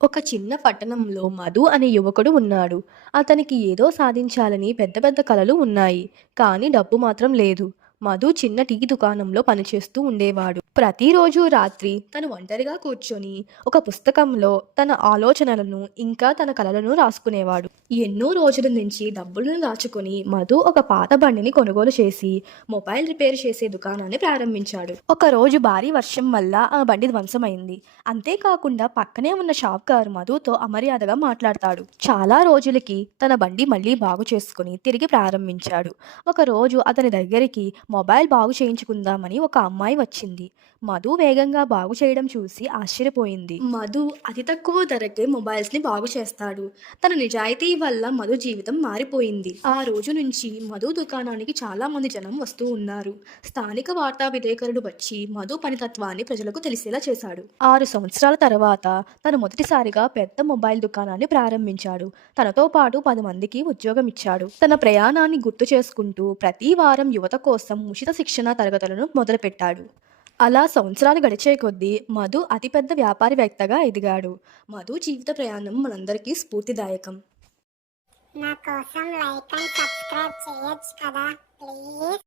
ఒక చిన్న పట్టణంలో మధు అనే యువకుడు ఉన్నాడు. అతనికి ఏదో సాధించాలని పెద్ద పెద్ద కలలు ఉన్నాయి కానీ డబ్బు మాత్రం లేదు. మధు చిన్న టీ దుకాణంలో పనిచేస్తూ ఉండేవాడు. ప్రతిరోజు రాత్రి తను ఒంటరిగా కూర్చొని ఒక పుస్తకంలో తన ఆలోచనలను ఇంకా తన కలలను రాసుకునేవాడు. ఎన్నో రోజుల నుంచి డబ్బులను దాచుకుని మధు ఒక పాత బండిని కొనుగోలు చేసి మొబైల్ రిపేర్ చేసే దుకాణాన్ని ప్రారంభించాడు. ఒక రోజు భారీ వర్షం వల్ల ఆ బండి ధ్వంసమైంది. అంతేకాకుండా పక్కనే ఉన్న షాప్కారు మధుతో అమర్యాదగా మాట్లాడతాడు. చాలా రోజులకి తన బండి మళ్ళీ బాగు చేసుకుని తిరిగి ప్రారంభించాడు. ఒక రోజు అతని దగ్గరికి మొబైల్ బాగు చేయించుకుందామని ఒక అమ్మాయి వచ్చింది. మధు వేగంగా బాగు చేయడం చూసి ఆశ్చర్యపోయింది. మధు అతి తక్కువ ధరకే మొబైల్స్ని బాగు చేస్తాడు. తన నిజాయితీ వల్ల మధు జీవితం మారిపోయింది. ఆ రోజు నుంచి మధు దుకాణానికి చాలా మంది జనం వస్తూ ఉన్నారు. స్థానిక వార్తా విలేకరుడు వచ్చి మధు పనితత్వాన్ని ప్రజలకు తెలిసేలా చేశాడు. ఆరు సంవత్సరాల తర్వాత తను మొదటిసారిగా పెద్ద మొబైల్ దుకాణాన్ని ప్రారంభించాడు. తనతో పాటు పది మందికి ఉద్యోగం ఇచ్చాడు. తన ప్రయాణాన్ని గుర్తు చేసుకుంటూ ప్రతి వారం యువత కోసం ఉచిత శిక్షణ తరగతులను మొదలుపెట్టాడు. అలా సంవత్సరాలు గడిచే కొద్దీ మధు అతిపెద్ద వ్యాపారవేత్తగా ఎదిగాడు. మధు జీవిత ప్రయాణం మనందరికీ స్ఫూర్తిదాయకం. నా కోసం లైక్ అండ్ సబ్స్క్రైబ్ చేయొచ్చు కదా ప్లీజ్.